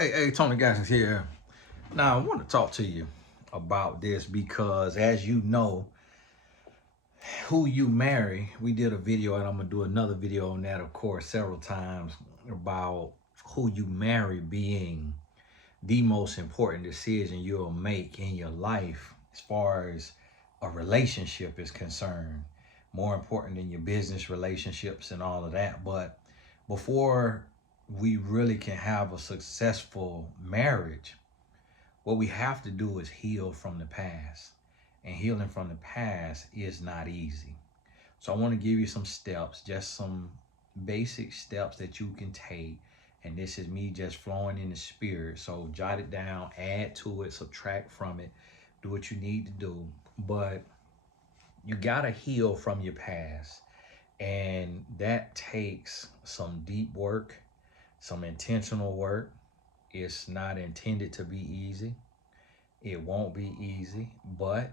Hey, Tony Gaskins here. Now, I want to talk to you about this because, as you know, who you marry, we did a video, and I'm going to do another video on that, of course, several times about who you marry being the most important decision you'll make in your life as far as a relationship is concerned. More important than your business relationships and all of that. But before we really can have a successful marriage, what we have to do is heal from the past. And healing from the past is not easy. So I want to give you some steps, just some basic steps that you can take. And this is me just flowing in the spirit. So jot it down, add to it, subtract from it, do what you need to do. But you got to heal from your past. And that takes some deep work, some intentional work. It's not intended to be easy. It won't be easy, but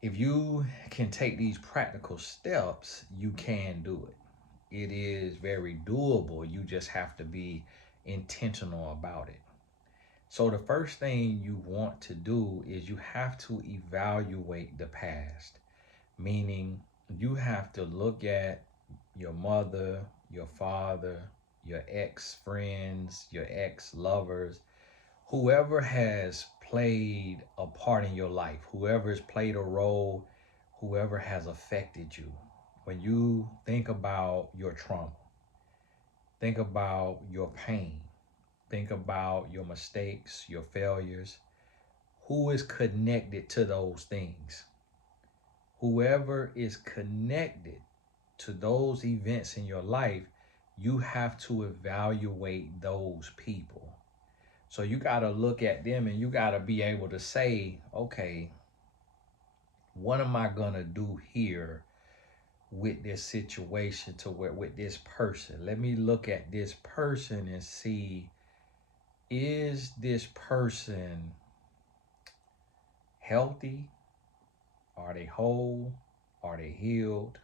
if you can take these practical steps, you can do it. It is very doable. You just have to be intentional about it. So, the first thing you want to do is you have to evaluate the past, meaning you have to look at your mother, your father, your ex friends, your ex lovers, whoever has played a part in your life, whoever has played a role, whoever has affected you. When you think about your trauma, think about your pain, think about your mistakes, your failures, who is connected to those things? Whoever is connected to those events in your life, you have to evaluate those people. So you got to look at them and you got to be able to say, okay, what am I going to do here with this situation to where with this person? Let me look at this person and see, is this person healthy? Are they whole? Are they healed?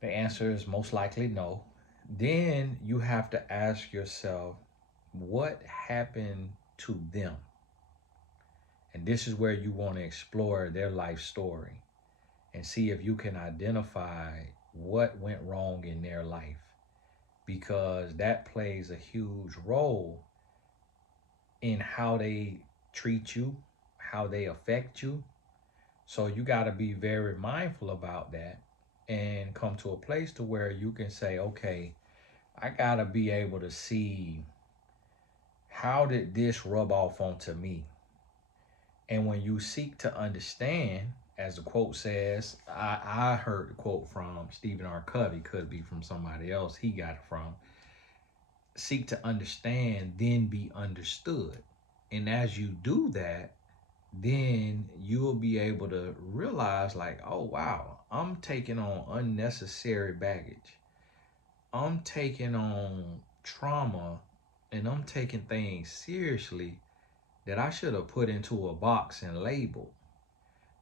The answer is most likely no. Then you have to ask yourself, what happened to them? And this is where you want to explore their life story and see if you can identify what went wrong in their life, because that plays a huge role in how they treat you, how they affect you. So you got to be very mindful about that and come to a place to where you can say, okay, I got to be able to see, how did this rub off onto me? And when you seek to understand, as the quote says, I heard the quote from Stephen R. Covey, could be from somebody else, he got it from. Seek to understand, then be understood. And as you do that, then you'll be able to realize, like, oh, wow, I'm taking on unnecessary baggage. I'm taking on trauma and I'm taking things seriously that I should have put into a box and labeled,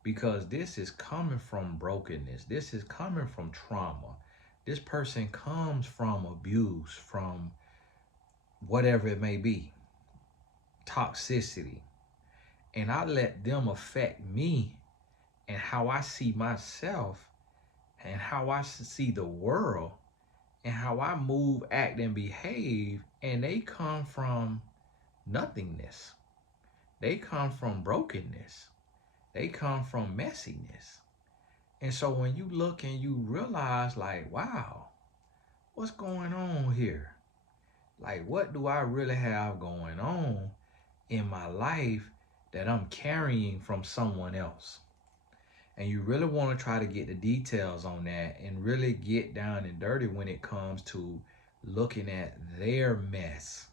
because this is coming from brokenness. This is coming from trauma. This person comes from abuse, from whatever it may be, toxicity. And I let them affect me and how I see myself and how I see the world and how I move, act, and behave. And they come from nothingness. They come from brokenness. They come from messiness. And so when you look and you realize, like, wow, what's going on here? Like, what do I really have going on in my life that I'm carrying from someone else? And you really want to try to get the details on that and really get down and dirty when it comes to looking at their mess,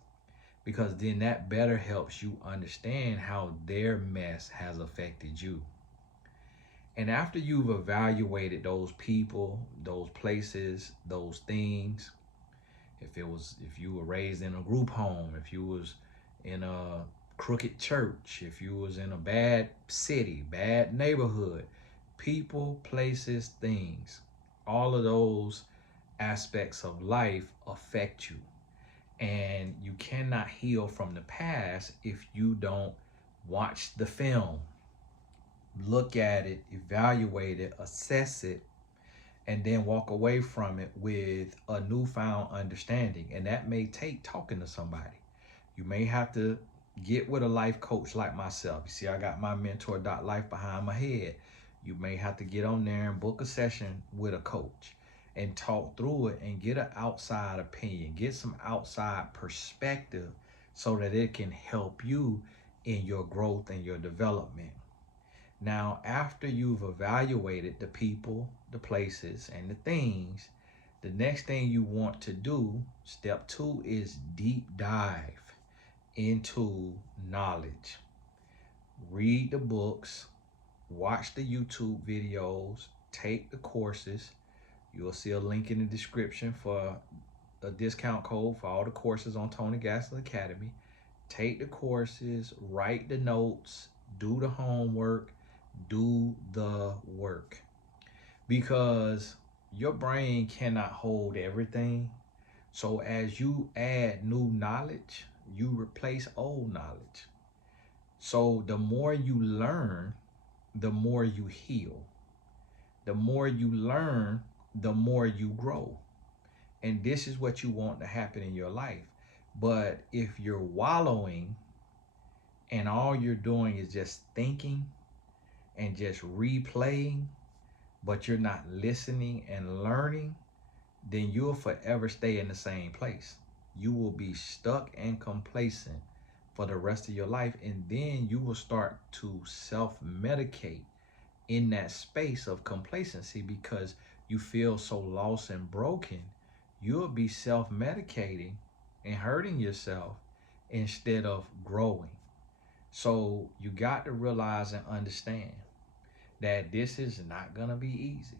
because then that better helps you understand how their mess has affected you. And after you've evaluated those people, those places, those things, if you were raised in a group home, if you was in a crooked church, if you was in a bad city, bad neighborhood, people, places, things, all of those aspects of life affect you. And you cannot heal from the past if you don't watch the film, look at it, evaluate it, assess it, and then walk away from it with a newfound understanding. And that may take talking to somebody. You may have to get with a life coach like myself. You see, I got my mentor Life behind my head. You may have to get on there and book a session with a coach and talk through it and get an outside opinion, get some outside perspective so that it can help you in your growth and your development. Now, after you've evaluated the people, the places, and the things, the next thing you want to do, step 2, is deep dive into knowledge. Read the books, watch the YouTube videos, take the courses. You'll see a link in the description for a discount code for all the courses on Tony Gassler Academy. Take the courses, write the notes, do the homework, do the work. Because your brain cannot hold everything. So as you add new knowledge, you replace old knowledge. So the more you learn, the more you heal. The more you learn, the more you grow. And this is what you want to happen in your life. But if you're wallowing and all you're doing is just thinking and just replaying, but you're not listening and learning, then you'll forever stay in the same place. You will be stuck and complacent for the rest of your life. And then you will start to self-medicate in that space of complacency because you feel so lost and broken. You'll be self-medicating and hurting yourself instead of growing. So you got to realize and understand that this is not going to be easy.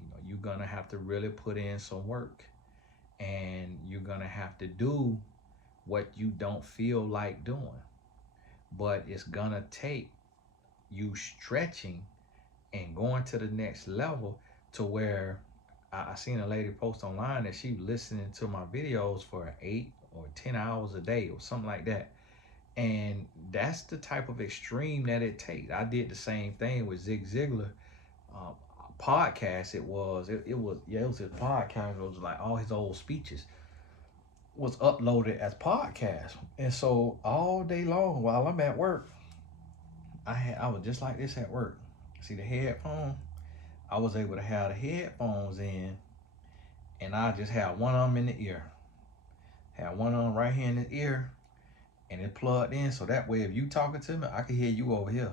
You know, you're going to have to really put in some work, and you're going to have to do what you don't feel like doing. But it's going to take you stretching and going to the next level to where I seen a lady post online that she listening to my videos for 8 or 10 hours a day or something like that. And that's the type of extreme that it takes. I did the same thing with Zig Ziglar podcast. It was his podcast. It was like all his old speeches was uploaded as podcast. And so all day long while I'm at work, I was just like this at work. See the headphone? I was able to have the headphones in, and I just had one of them in the ear. Had one of them right here in the ear, and it plugged in, so that way if you talking to me, I can hear you over here.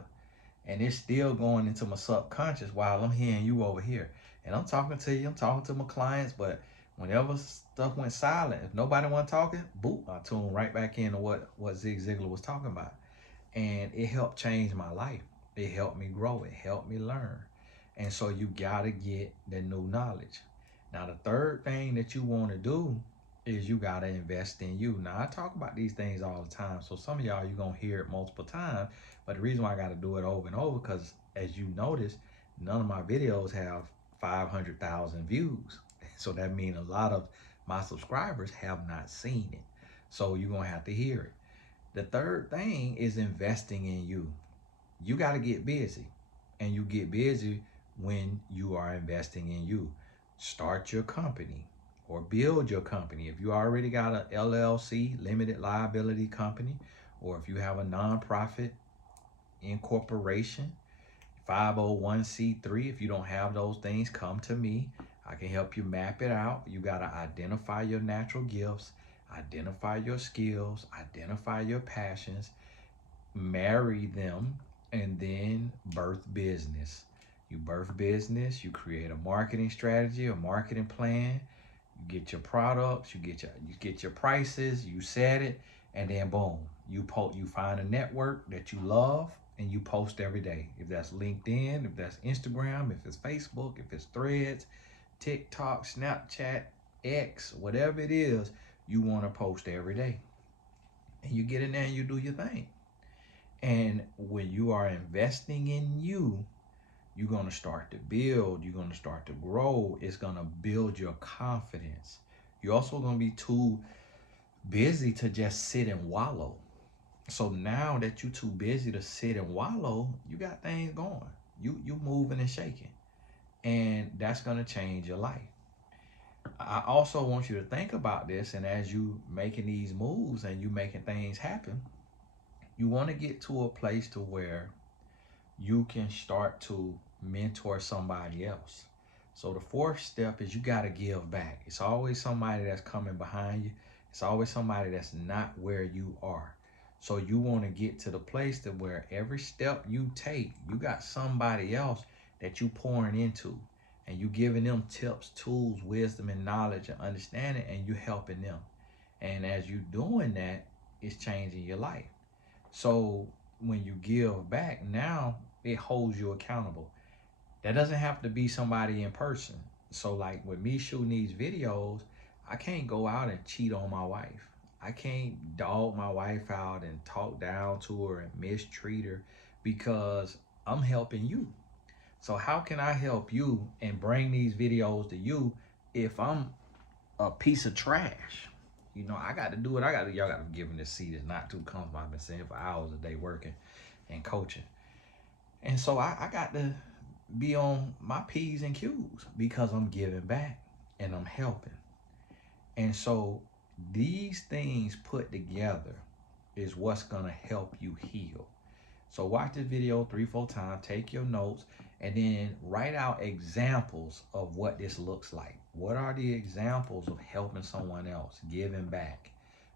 And it's still going into my subconscious while I'm hearing you over here. And I'm talking to you, I'm talking to my clients, but whenever stuff went silent, if nobody wasn't talking, boop, I tuned right back into what Zig Ziglar was talking about. And it helped change my life. It helped me grow. It helped me learn. And so you gotta get the new knowledge. Now, the third thing that you wanna do is you gotta invest in you. Now, I talk about these things all the time, so some of y'all, you're gonna hear it multiple times, but the reason why I gotta do it over and over, because as you notice, none of my videos have 500,000 views. So that means a lot of my subscribers have not seen it. So you're gonna have to hear it. The third thing is investing in you. You gotta get busy, and you get busy when you are investing in you. Start your company or build your company. If you already got a LLC, limited liability company, or if you have a nonprofit incorporation, 501c3, if you don't have those things, come to me. I can help you map it out. You got to identify your natural gifts, identify your skills, identify your passions, marry them, and then birth business. You birth business, you create a marketing strategy, a marketing plan, you get your products, you get your prices, you set it, and then boom, you find a network that you love and you post every day. If that's LinkedIn, if that's Instagram, if it's Facebook, if it's Threads, TikTok, Snapchat, X, whatever it is, you want to post every day. And you get in there and you do your thing. And when you are investing in you, you're going to start to build, you're going to start to grow. It's going to build your confidence. You're also going to be too busy to just sit and wallow. So now that you too busy to sit and wallow, you got things going. You moving and shaking. And that's gonna change your life. I also want you to think about this, and as you making these moves and you making things happen, you want to get to a place to where you can start to mentor somebody else. So the fourth step is you got to give back. It's always somebody that's coming behind you. It's always somebody that's not where you are. So you want to get to the place to where every step you take, you got somebody else that you pouring into, and you giving them tips, tools, wisdom, and knowledge and understanding, and you helping them. And as you doing that, it's changing your life. So when you give back, now it holds you accountable. That doesn't have to be somebody in person. So like with me shooting these videos, I can't go out and cheat on my wife. I can't dog my wife out and talk down to her and mistreat her because I'm helping you. So how can I help you and bring these videos to you if I'm a piece of trash? You know, I got to do what I got to do. Y'all got to give me this seat. It's not too comfortable. I've been sitting for hours a day working and coaching. And so I got to be on my P's and Q's because I'm giving back and I'm helping. And so these things put together is what's going to help you heal. So watch this video 3-4 times, take your notes, and then write out examples of what this looks like. What are the examples of helping someone else, giving back,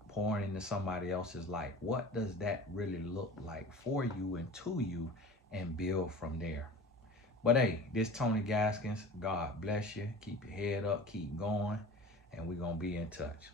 pouring into somebody else's life? What does that really look like for you and to you, and build from there? But hey, this Tony Gaskins. God bless you. Keep your head up, keep going, and we're going to be in touch.